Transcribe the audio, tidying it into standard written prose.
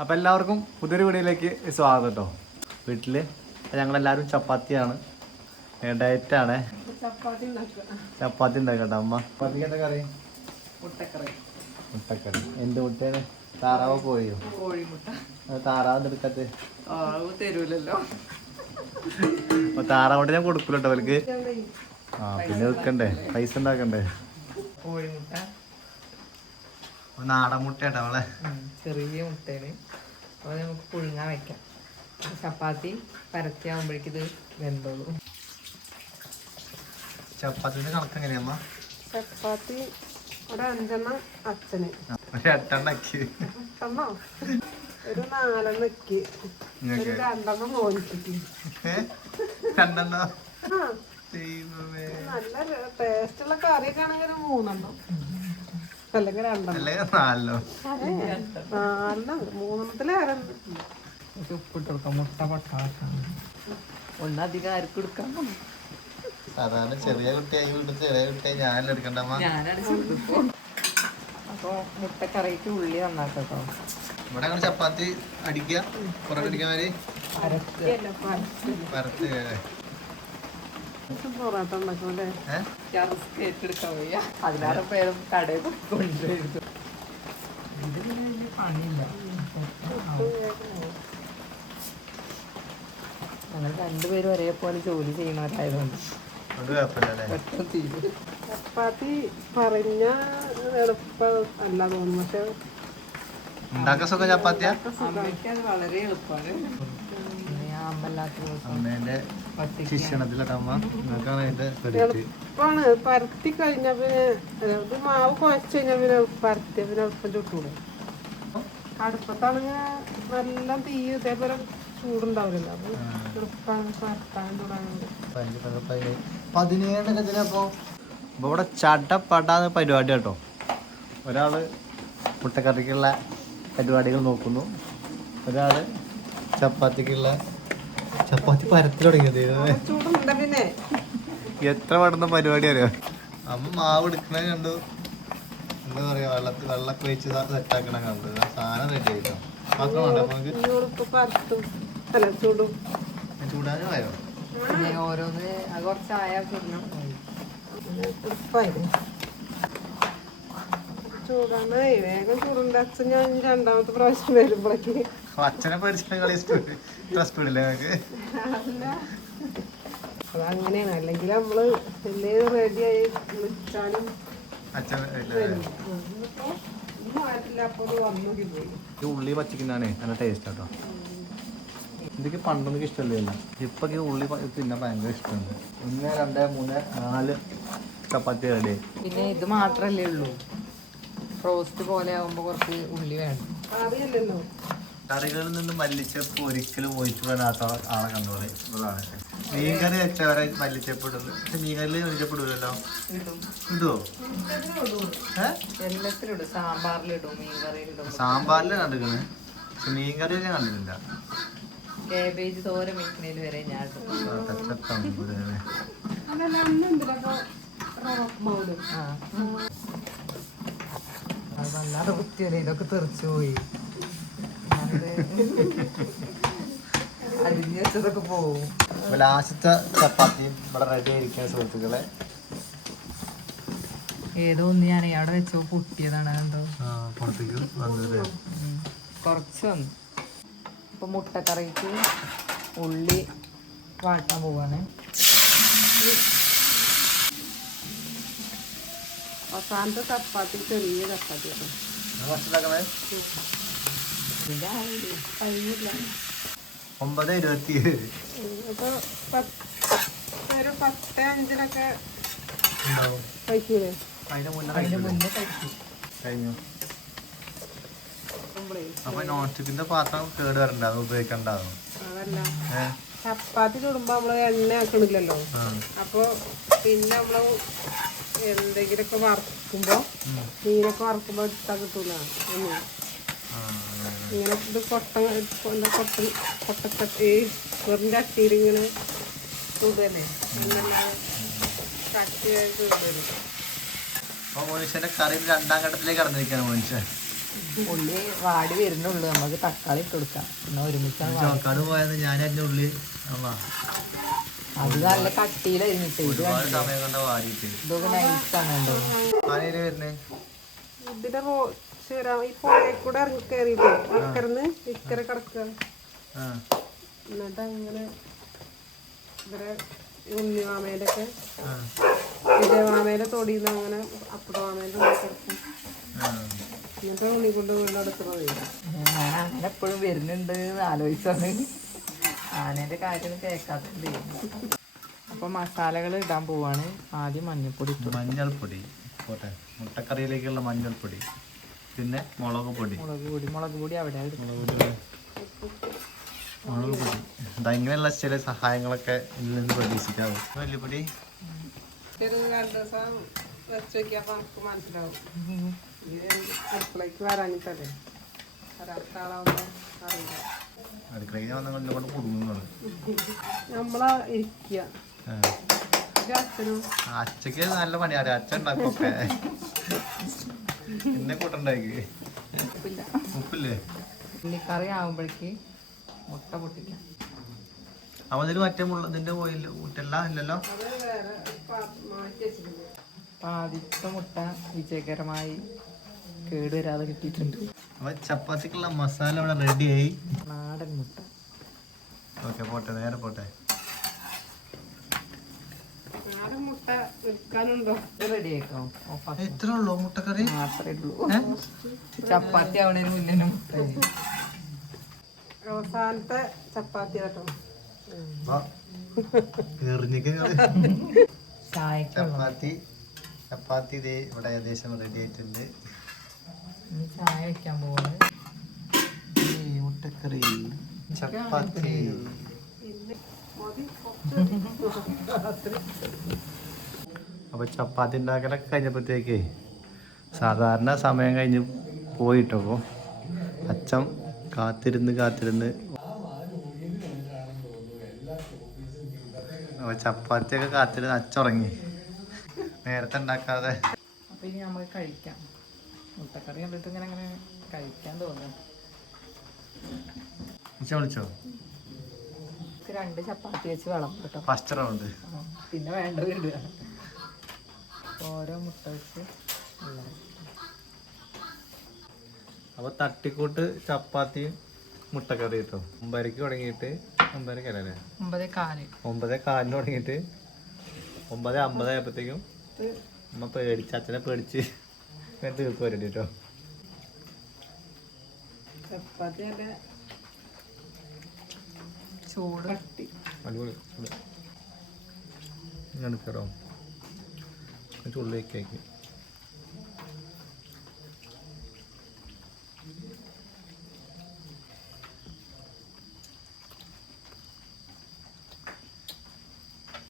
അപ്പോൾ എല്ലാവർക്കും പുതിയൊരു വീഡിയോയിലേക്ക് സ്വാഗതം കേട്ടോ. വീട്ടിൽ ഞങ്ങളെല്ലാവരും ചപ്പാത്തിയാണ്, ഡയറ്റാണ്. ചപ്പാത്തി ഉണ്ടാക്കട്ടോ അമ്മ. ചപ്പാത്തിക്ക് എന്താ കറി? മുട്ടക്കറി. എന്ത് മുട്ടയാണ്? താറാവ് കോഴിയോ? താറാവ് എടുക്കത്തെ തരൂലല്ലോ. അപ്പൊ താറാവ് ഞാൻ കൊടുക്കൂല കേട്ടോ അവർക്ക്. പിന്നെ വെക്കണ്ടേ, പൈസ ഉണ്ടാക്കണ്ടേ. കോഴിമുട്ട നാടൻ മുട്ട കേട്ടോ അവളെ. ചെറിയ മുട്ടയാണ്. അപ്പൊ നമുക്ക് പുഴുങ്ങാൻ വെക്കാം. ചപ്പാത്തി പരത്തിയാകുമ്പോഴേക്ക് ഇത് വെന്തോളൂ. ചപ്പാത്തിന്റെ കണക്ക് എങ്ങനെയമ്മ? ചപ്പാത്തി ഒരു 5 അച്ഛന്, ഒരു 8 ഒരു 4 ഒരു 2 മോനിക്ക്. നല്ല ടേസ്റ്റുള്ള കറിയൊക്കെ ആണെങ്കിൽ 3 അല്ലെങ്കിൽ 2 3 ഉപ്പിട്ട് കൊടുക്കാം. മുട്ട പൊട്ടാക്കാം. ഒന്നധികം ആർക്കും എടുക്കാം. സാധാരണ ചെറിയ കുട്ടിയായി വീട്ടിൽ ചെറിയ കുട്ടിയായി ഞാനല്ലേ എടുക്കണ്ടമ്മ. അപ്പൊ മുട്ടക്കറിക്ക് ഉള്ളി നന്നാക്കട്ടോ. ഇവിടെ അങ്ങനെ ചപ്പാത്തി അടിക്കുക, പുറത്ത് അടിക്കാൻ വരെ പരത്ത് പൊറോട്ട ഉണ്ടാക്കും അല്ലേ? ഏറ്റെടുക്കാൻ വയ്യ. 16 പേരും കടയിൽ കൊണ്ടുവരും. ഇത് പിന്നെ വലിയ പണിയില്ല. ഞങ്ങൾ 2 പേരും ഒരേപോലെ ജോലി ചെയ്യുന്നവരായതുകൊണ്ട് പെട്ടെന്ന് തീരും. ചപ്പാത്തി പറഞ്ഞ എളുപ്പം അല്ല തോന്നുന്നു, പക്ഷെ ഉണ്ടാക്കാൻ സുഖം ചപ്പാത്തിയാ. അമ്മയ്ക്ക് അത് വളരെ എളുപ്പമാണ്. എളുപ്പമാണ്. പരത്തി കഴിഞ്ഞാ പിന്നെ ഇത് മാവ് കുഴച്ച് കഴിഞ്ഞാൽ പിന്നെ പരത്തിയ പിന്നെ എളുപ്പം ചുട്ടൂടെ. അടുപ്പത്താണെങ്കിൽ നല്ല തീ ഇതേപോലെ ചൂടുണ്ടാവില്ല. അപ്പൊ എളുപ്പമാണ് പരത്താൻ തുടങ്ങുന്നത്. 17 അപ്പൊ ഇവിടെ ചടപ്പടാന്ന് പരിപാടി കേട്ടോ. ഒരാള് മുട്ടക്കറിക്കുള്ള പരിപാടികൾ നോക്കുന്നു, ഒരാള് ചപ്പാത്തിക്കുള്ള ചപ്പാത്തി പരത്തി തുടങ്ങിയത്. ചൂടുണ്ട പിന്നെ എത്ര പെടുന്ന പരിപാടി അറിയാം. അമ്മ മാവ് എടുക്കണ കണ്ടു, എന്താ പറയാ, വെള്ളമൊക്കെ വെച്ച് സെറ്റാക്കണ കണ്ടു. സാധനം റെഡി ആയിട്ടോ. മാത്രം വേണ്ട ചൂടാനും ആയോ? ഓരോന്ന് കുറച്ചായ ചൂടാണ്. വേഗം ചൂടുണ്ട്. അച്ഛൻ ഞാൻ 2ാമത്തെ പ്രാവശ്യം വരുമ്പോഴേക്ക് അച്ഛനെ പഠിച്ചിട്ട് കളി സ്പീഡില്ലേ ഞങ്ങൾക്ക്? അതങ്ങനെയാണ്. അല്ലെങ്കിൽ നമ്മള് എല്ലാം റെഡിയായി വിളിച്ചാലും ഉള്ളി പച്ചിക്കുന്നതാണ് നല്ല ടേസ്റ്റ് കേട്ടോ. ഇതൊക്കെ പണ്ടൊന്നും ഇഷ്ടമല്ല. ഇപ്പൊ ഉള്ളി തിന്നാൻ ഭയങ്കര ഇഷ്ടമാണ്. 1 2 3 4 ചപ്പാത്തി റെഡി. പിന്നെ ഇത് മാത്രല്ലേ ഉള്ളൂ. റോസ്റ്റ് പോലെ ആവുമ്പോ കുറച്ച് ഉള്ളി വേണം. അറിയില്ലല്ലോ. കറികളിൽ നിന്ന് മല്ലിച്ചപ്പ് ഒരിക്കലും ഒഴിച്ചു വിടാത്ത ആളെ കണ്ടോളെ ഇതാണ്. മീൻകറി വെച്ചവരെ മല്ലിച്ചപ്പ് ഇടുന്നു. പക്ഷെ മീൻകറിയിൽ മല്ലിച്ചപ്പ് ഇടൂലല്ലോ. ഇടുവോ? എല്ലാത്തിലും സാമ്പാറിലിടും, മീൻകറിയിലിടും. സാമ്പാറിൽ കണ്ടിരിക്കണ്, പക്ഷെ മീൻകറിയിൽ ഞാൻ കണ്ടിട്ടില്ല. കാബേജ് തോര മീൻകറിയിൽ വരെ ഞാൻ വല്ലാതെ കുത്തിയല്ലേ. ഇതൊക്കെ തെറിച്ചു പോയി. അരിഞ്ഞ് വെച്ചതൊക്കെ പോവും. ലാസ്റ്റത്തെ ചപ്പാത്തിയും ഇവിടെ റെഡി ആയിരിക്കുന്ന സുഹൃത്തുക്കളെ. ഏതോ ഒന്ന് ഞാൻ അവിടെ വെച്ചോ പൊട്ടിയതാണ്. എന്തോ പുറത്തേക്ക് വന്നത് കുറച്ച് വന്നു. ഇപ്പൊ മുട്ടക്കറിക്ക് ഉള്ളി വാട്ടാൻ പോവാണ്. അവസാനത്തെ ചപ്പാത്തി ചെറിയ ചപ്പാത്തി കഴിഞ്ഞില്ല. 9:27 അപ്പൊ ഒരു 10:05 കഴിക്കൂലേ? അതിന്റെ മുന്നേ കഴിച്ചു കഴിഞ്ഞു. അപ്പൊ നോൺ സ്റ്റിക്കിന്റെ പാത്രം കേട് വരണ്ടാവും, ഉപയോഗിക്കണ്ടാവും. അതല്ല, ചപ്പാത്തി ചുടുമ്പോ നമ്മള് എണ്ണ ആക്കണില്ലല്ലോ. അപ്പൊ പിന്നെ നമ്മള് എന്തെങ്കിലുമൊക്കെ വറക്കുമ്പോ, മീനൊക്കെ വറക്കുമ്പോ ഇട്ടാ കിട്ടൂല. ഇങ്ങനെ ഇത് കൊട്ടച്ചട്ടി വെറും ചട്ടിയിൽ ഇങ്ങനെ ചൂടല്ലേ. മനുഷ്യന്റെ കറി 2ാം ഘട്ടത്തിലേക്ക് കടന്നിരിക്കുകയാണ് മനുഷ്യൻ. ഉള്ളി വാടി വരുന്നുള്ളൂ, നമുക്ക് തക്കാളി ഇട്ട് കൊടുക്കാം. എന്നാ ഒരുമിച്ചാണ് ചോക്കാട് പോയത് ഞാൻ എൻ്റെ ഉള്ളിൽ അത് നല്ല കട്ടിയിലായിരുന്നിട്ട്. ഇത് ഒരുപാട് സമയം കൊണ്ട് വാടിയിട്ട് ഇതൊക്കെ നൈസാണ് ഉണ്ടോ. ആനയില് വരുന്നേ ഇതിന്റെ ഈ പുഴയിൽ കൂടെ ഇറങ്ങി കയറിയിട്ട് അക്കരന്ന് ഇക്കരെ കിടക്കുക. എന്നിട്ട് അങ്ങനെ ഇവരെ ഉണ്ണിമാമേൻ്റെ ഒക്കെ വിജയമാമേൻ്റെ തൊടിയിൽ നിന്ന് അങ്ങനെ അപ്പുറമാമേൻ്റെ കിടക്കും. എന്നിട്ട് ഉണ്ണി കൊണ്ട് വീണ്ടും അടുത്തുള്ളത്. ഞാൻ അങ്ങനെ എപ്പോഴും വരുന്നുണ്ട് എന്ന് ആലോചിച്ചാണ് ആനേൻ്റെ കാര്യം കേൾക്കാത്തത്. അപ്പോൾ മസാലകൾ ഇടാൻ പോവാണ്. ആദ്യം മഞ്ഞൾപ്പൊടി ഇട്ടു. മഞ്ഞൾപ്പൊടി പോട്ടെ, മുട്ടക്കറിയിലേക്കുള്ള മഞ്ഞൾപ്പൊടി, പിന്നെ മുളക് പൊടി. മുളക് പൊടി അവിടെ മുളക് പൊടി ഇങ്ങനെയുള്ള ചില സഹായങ്ങളൊക്കെ ഇതിൽ നിന്ന് പ്രതീക്ഷിക്കാവും. മല്ലിപ്പൊടി ഒരു 2 ദിവസം വെച്ച് നോക്കിയപ്പോൾ നമുക്ക് മനസ്സിലാവും അടുക്കളയ്ക്ക് വരാനിട്ടല്ലേ. ഒരാൾക്കാളാവുമ്പോൾ അറിയില്ല. അടുക്കളയ്ക്ക് വന്ന കൊണ്ട് കുടുങ്ങുന്നത് നമ്മളാ ഇരിക്കുക. അച്ഛനും അച്ഛക്ക് നല്ല പണിയാറ്. അച്ഛൻ ഉണ്ടാക്കൊക്കെ എന്നെ കൂട്ടുണ്ടാക്കി. ഉപ്പില്ലേ? ഉള്ളിക്കറി ആകുമ്പോഴേക്ക് മുട്ട പൊട്ടിക്കാം. അപ്പൊ ഇതിൽ മറ്റേ ഇതിന്റെ ഓയിൽ ഊറ്റല്ല ഇല്ലല്ലോ. ആദ്യത്തെ മുട്ട വിജയകരമായി കേടുവരാതെ കിട്ടിയിട്ടുണ്ട്. അപ്പൊ ചപ്പാത്തിക്കുള്ള മസാല ഇവിടെ റെഡിയായി. നാടൻ മുട്ട. ഓക്കെ പോട്ടെ, നേരെ പോട്ടെ. നാടൻ മുട്ട വിൽക്കാനുണ്ടോ? റെഡി ആക്കാം. എത്ര ഉള്ളൂ മുട്ടക്കറി? മാത്രമേ ഉള്ളൂ. ചപ്പാത്തി ആവണേന് മുന്നേ മുട്ട. അവസാനത്തെ ചപ്പാത്തി കേട്ടോ. ചപ്പാത്തി ഇതേ ഇവിടെ ഏകദേശം റെഡി ആയിട്ടുണ്ട്. ചായ വെക്കാൻ പോവാണ്. മുട്ടക്കറി ചപ്പാത്തി. അപ്പൊ ചപ്പാത്തി ഉണ്ടാക്കലൊക്കെ കഴിഞ്ഞപ്പോഴത്തേക്ക് സാധാരണ സമയം കഴിഞ്ഞ് പോയിട്ടോ. അച്ഛൻ കാത്തിരുന്ന് ചപ്പാത്തിയൊക്കെ കാത്തിരുന്ന് അച്ചുറങ്ങി, നേരത്തെ ഉണ്ടാക്കാതെ. അപ്പൊ ഇനി നമുക്ക് കഴിക്കാം. മുട്ടക്കറി കണ്ടിട്ട് ഇങ്ങനെ അങ്ങനെ കഴിക്കാൻ തോന്നുന്നു. വിളിച്ചോ 2 ചപ്പാത്തി വെച്ച് വളം കേട്ടോ. First round. പിന്നെ വേണ്ടത് ഇടുക. ഓരോ മുട്ട വെച്ച്. അപ്പൊ തട്ടിക്കൂട്ട് ചപ്പാത്തിയും മുട്ടക്കറി കിട്ടും. 9:00 തുടങ്ങിയിട്ട് 9:30 9:15 തുടങ്ങിയിട്ട് 9:50 ആയപ്പോഴത്തേക്കും അമ്മ പേടിച്ച്, അച്ഛനെ പേടിച്ച് തീർപ്പ് വരണ്ടി കേട്ടോ. ചപ്പാത്തി നല്ല ചൂട് അടിപൊളി. ഇങ്ങനെ കയറോ ചുള്ളിലേക്ക് ആക്കി